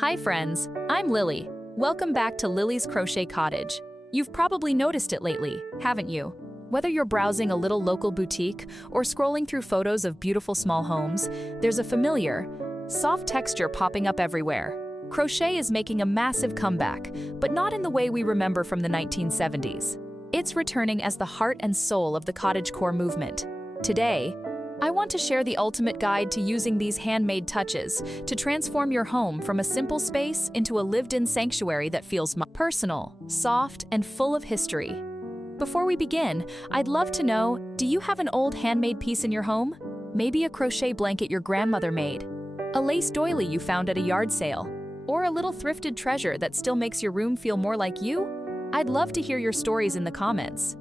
Hi friends, I'm Lily. Welcome back to Lily's Crochet Cottage. You've probably noticed it lately, haven't you? Whether you're browsing a little local boutique or scrolling through photos of beautiful small homes, there's a familiar, soft texture popping up everywhere. Crochet is making a massive comeback, but not in the way we remember from the 1970s. It's returning as the heart and soul of the cottagecore movement. Today, I want to share the ultimate guide to using these handmade touches to transform your home from a simple space into a lived-in sanctuary that feels personal, soft, and full of history. Before we begin, I'd love to know, do you have an old handmade piece in your home? Maybe a crochet blanket your grandmother made, a lace doily you found at a yard sale, or a little thrifted treasure that still makes your room feel more like you? I'd love to hear your stories in the comments.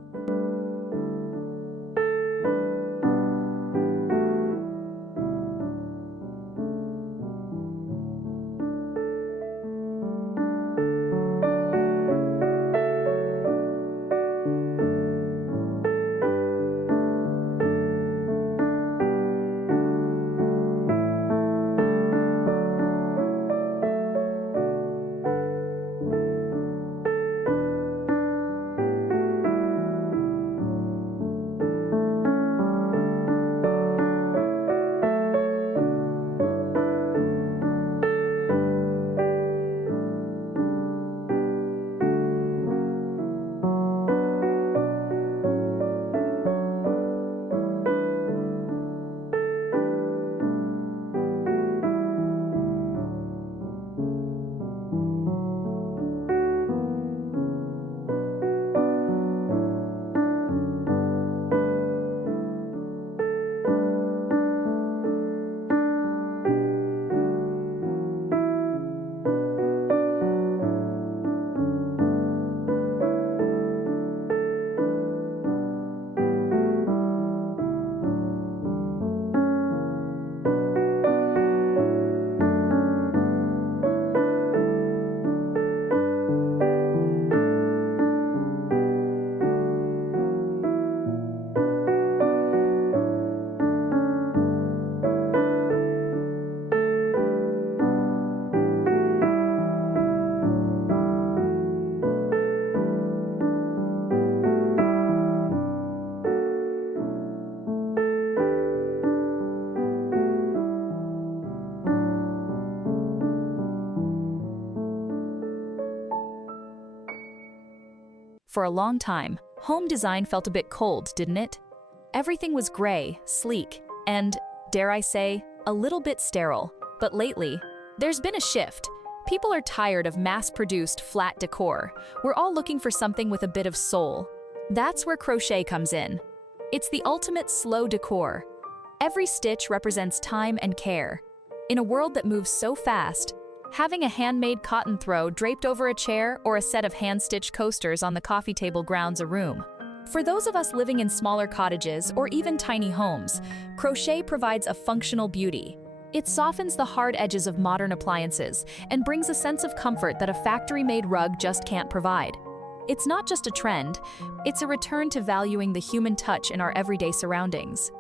For a long time, home design felt a bit cold, didn't it? Everything was gray, sleek, and, dare I say, a little bit sterile. But lately, there's been a shift. People are tired of mass-produced flat decor. We're all looking for something with a bit of soul. That's where crochet comes in. It's the ultimate slow decor. Every stitch represents time and care. In a world that moves so fast, having a handmade cotton throw draped over a chair or a set of hand-stitched coasters on the coffee table grounds a room. For those of us living in smaller cottages or even tiny homes, crochet provides a functional beauty. It softens the hard edges of modern appliances and brings a sense of comfort that a factory-made rug just can't provide. It's not just a trend, it's a return to valuing the human touch in our everyday surroundings.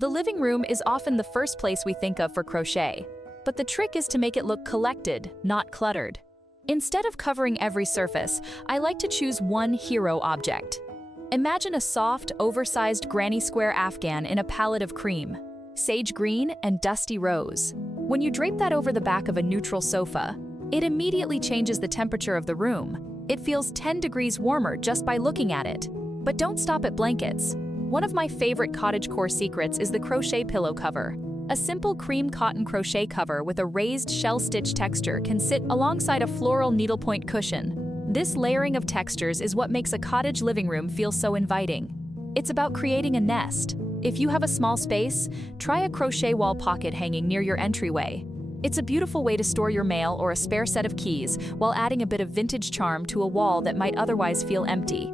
The living room is often the first place we think of for crochet, but the trick is to make it look collected, not cluttered. Instead of covering every surface, I like to choose one hero object. Imagine a soft, oversized granny square afghan in a palette of cream, sage green, and dusty rose. When you drape that over the back of a neutral sofa, it immediately changes the temperature of the room. It feels 10 degrees warmer just by looking at it. But don't stop at blankets. One of my favorite Cottagecore secrets is the crochet pillow cover. A simple cream cotton crochet cover with a raised shell stitch texture can sit alongside a floral needlepoint cushion. This layering of textures is what makes a cottage living room feel so inviting. It's about creating a nest. If you have a small space, try a crochet wall pocket hanging near your entryway. It's a beautiful way to store your mail or a spare set of keys while adding a bit of vintage charm to a wall that might otherwise feel empty.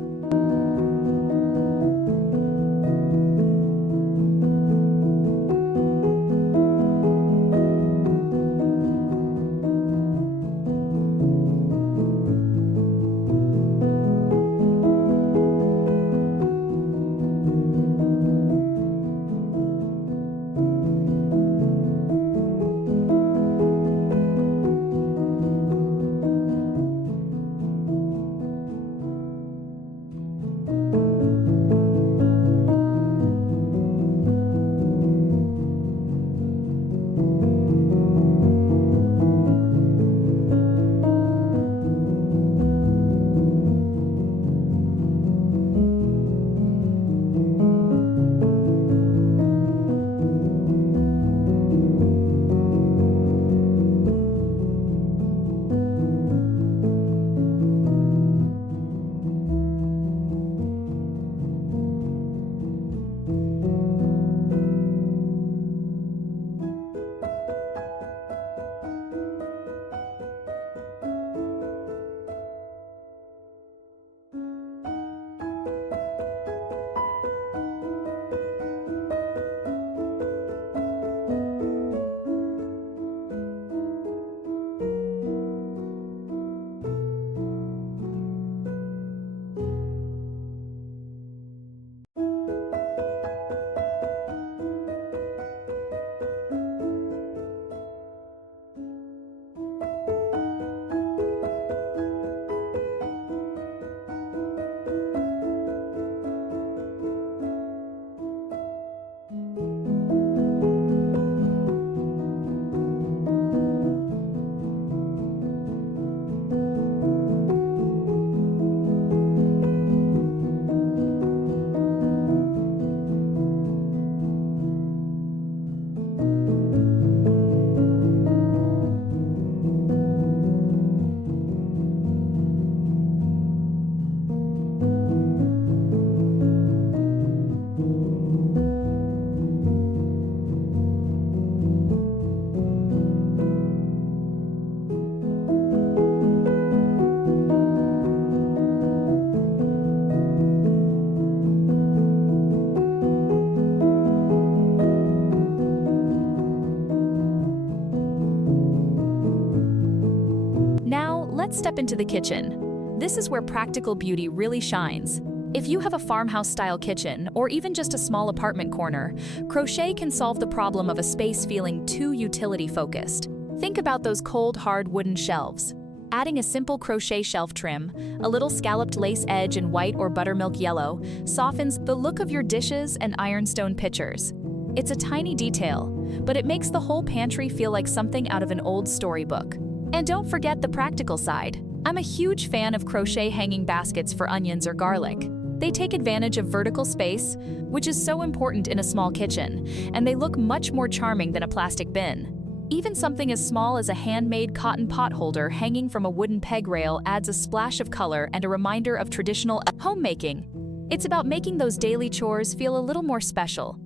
Let's step into the kitchen. This is where practical beauty really shines. If you have a farmhouse-style kitchen, or even just a small apartment corner, crochet can solve the problem of a space feeling too utility-focused. Think about those cold, hard wooden shelves. Adding a simple crochet shelf trim, a little scalloped lace edge in white or buttermilk yellow, softens the look of your dishes and ironstone pitchers. It's a tiny detail, but it makes the whole pantry feel like something out of an old storybook. And don't forget the practical side. I'm a huge fan of crochet hanging baskets for onions or garlic. They take advantage of vertical space, which is so important in a small kitchen, and they look much more charming than a plastic bin. Even something as small as a handmade cotton pot holder hanging from a wooden peg rail adds a splash of color and a reminder of traditional homemaking. It's about making those daily chores feel a little more special.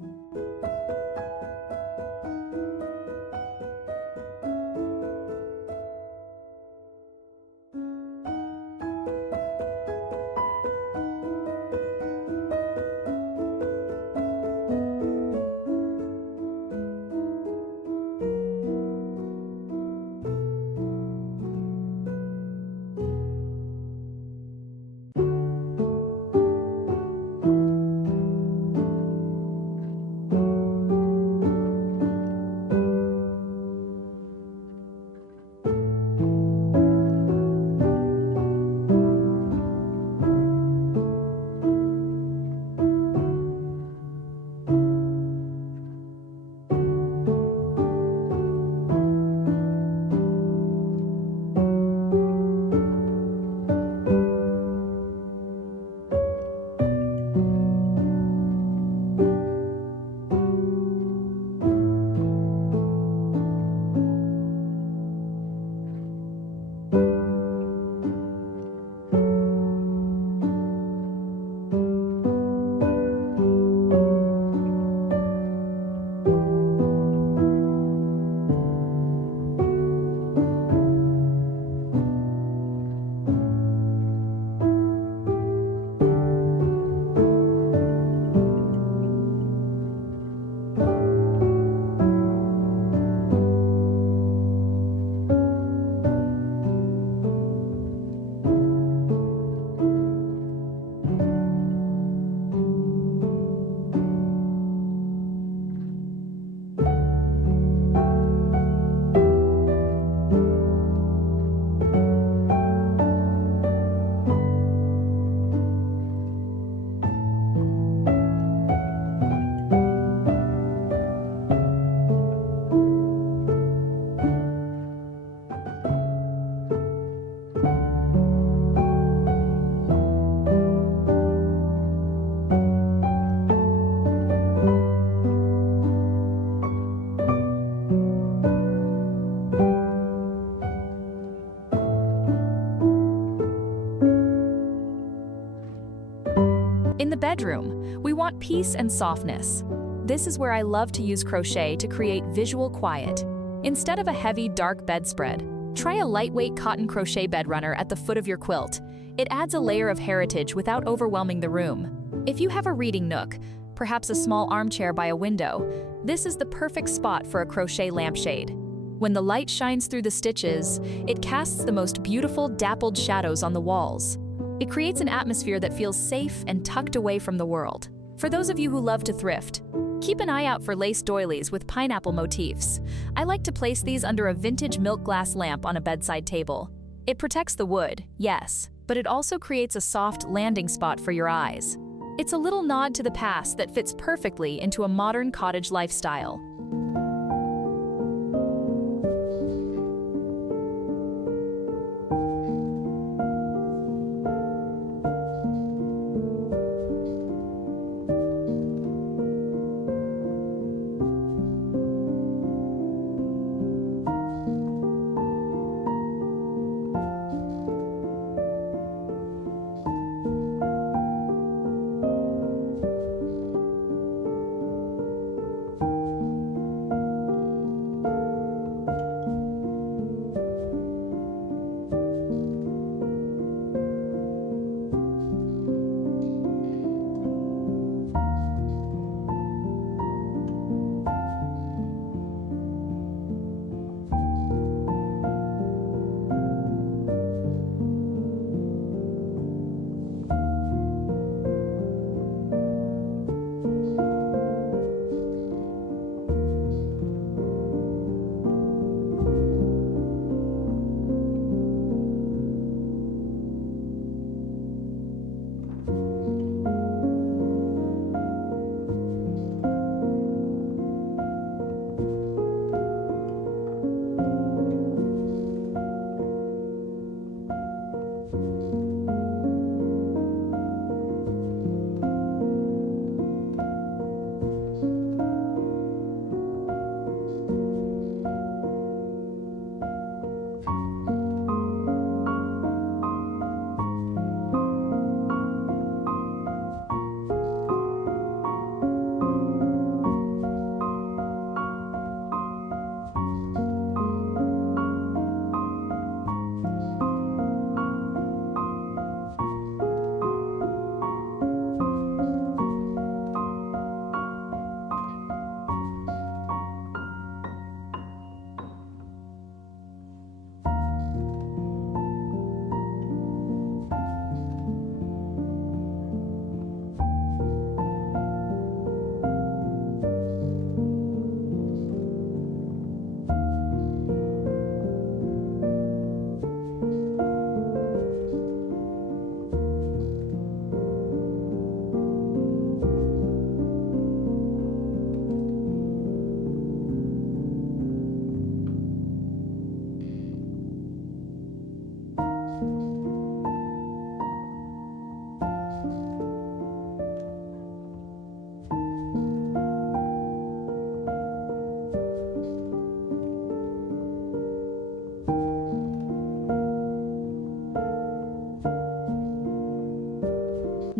bedroom. We want peace and softness. This is where I love to use crochet to create visual quiet. Instead of a heavy, dark bedspread, try a lightweight cotton crochet bed runner at the foot of your quilt. It adds a layer of heritage without overwhelming the room. If you have a reading nook, perhaps a small armchair by a window, this is the perfect spot for a crochet lampshade. When the light shines through the stitches, it casts the most beautiful dappled shadows on the walls. It creates an atmosphere that feels safe and tucked away from the world. For those of you who love to thrift, keep an eye out for lace doilies with pineapple motifs. I like to place these under a vintage milk glass lamp on a bedside table. It protects the wood, yes, but it also creates a soft landing spot for your eyes. It's a little nod to the past that fits perfectly into a modern cottage lifestyle.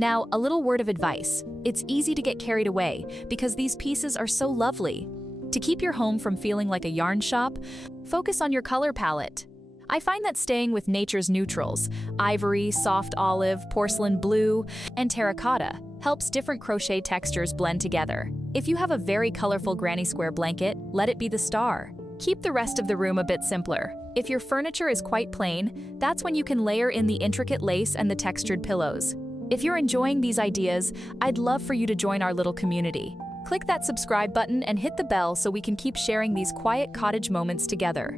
Now, a little word of advice. It's easy to get carried away because these pieces are so lovely. To keep your home from feeling like a yarn shop, focus on your color palette. I find that staying with nature's neutrals, ivory, soft olive, porcelain blue, and terracotta, helps different crochet textures blend together. If you have a very colorful granny square blanket, let it be the star. Keep the rest of the room a bit simpler. If your furniture is quite plain, that's when you can layer in the intricate lace and the textured pillows. If you're enjoying these ideas, I'd love for you to join our little community. Click that subscribe button and hit the bell so we can keep sharing these quiet cottage moments together.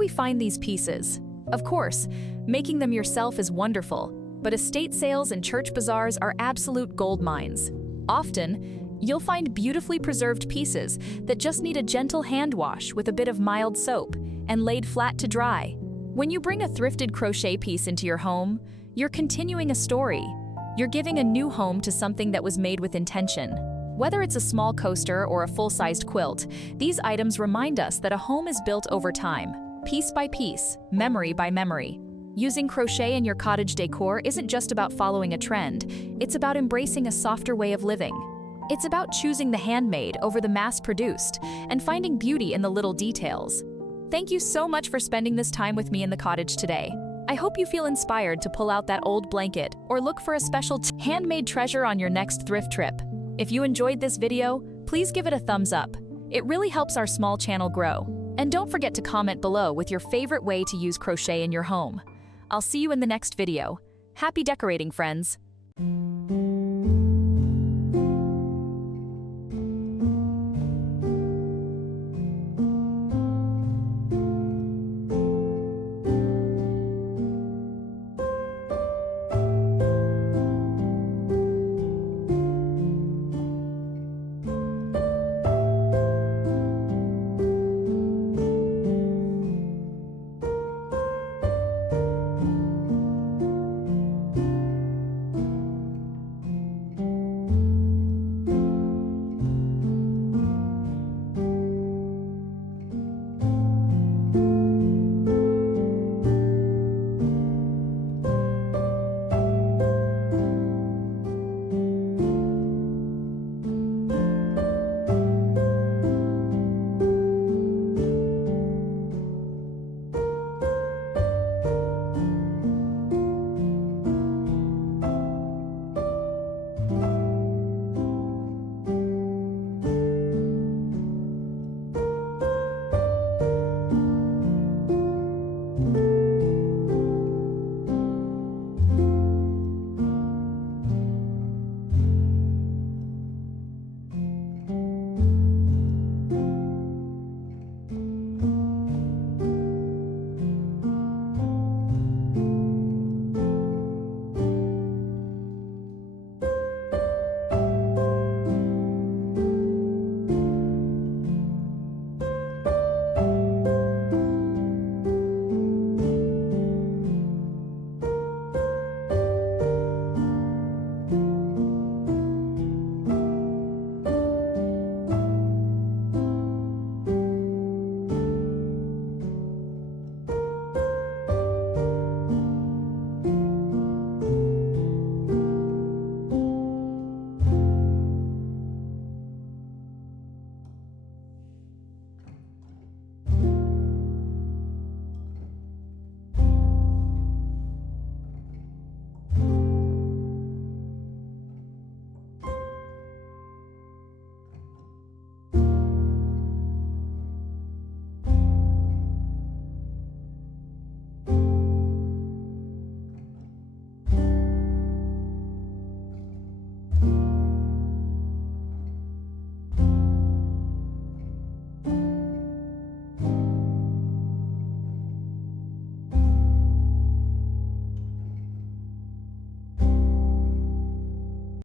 we find these pieces? Of course, making them yourself is wonderful, but estate sales and church bazaars are absolute gold mines. Often, you'll find beautifully preserved pieces that just need a gentle hand wash with a bit of mild soap and laid flat to dry. When you bring a thrifted crochet piece into your home, you're continuing a story. You're giving a new home to something that was made with intention. Whether it's a small coaster or a full-sized quilt, these items remind us that a home is built over time, piece by piece, memory by memory. Using crochet in your cottage decor isn't just about following a trend, it's about embracing a softer way of living. It's about choosing the handmade over the mass-produced and finding beauty in the little details. Thank you so much for spending this time with me in the cottage today. I hope you feel inspired to pull out that old blanket or look for a special handmade treasure on your next thrift trip. If you enjoyed this video, please give it a thumbs up. It really helps our small channel grow. And don't forget to comment below with your favorite way to use crochet in your home. I'll see you in the next video. Happy decorating, friends!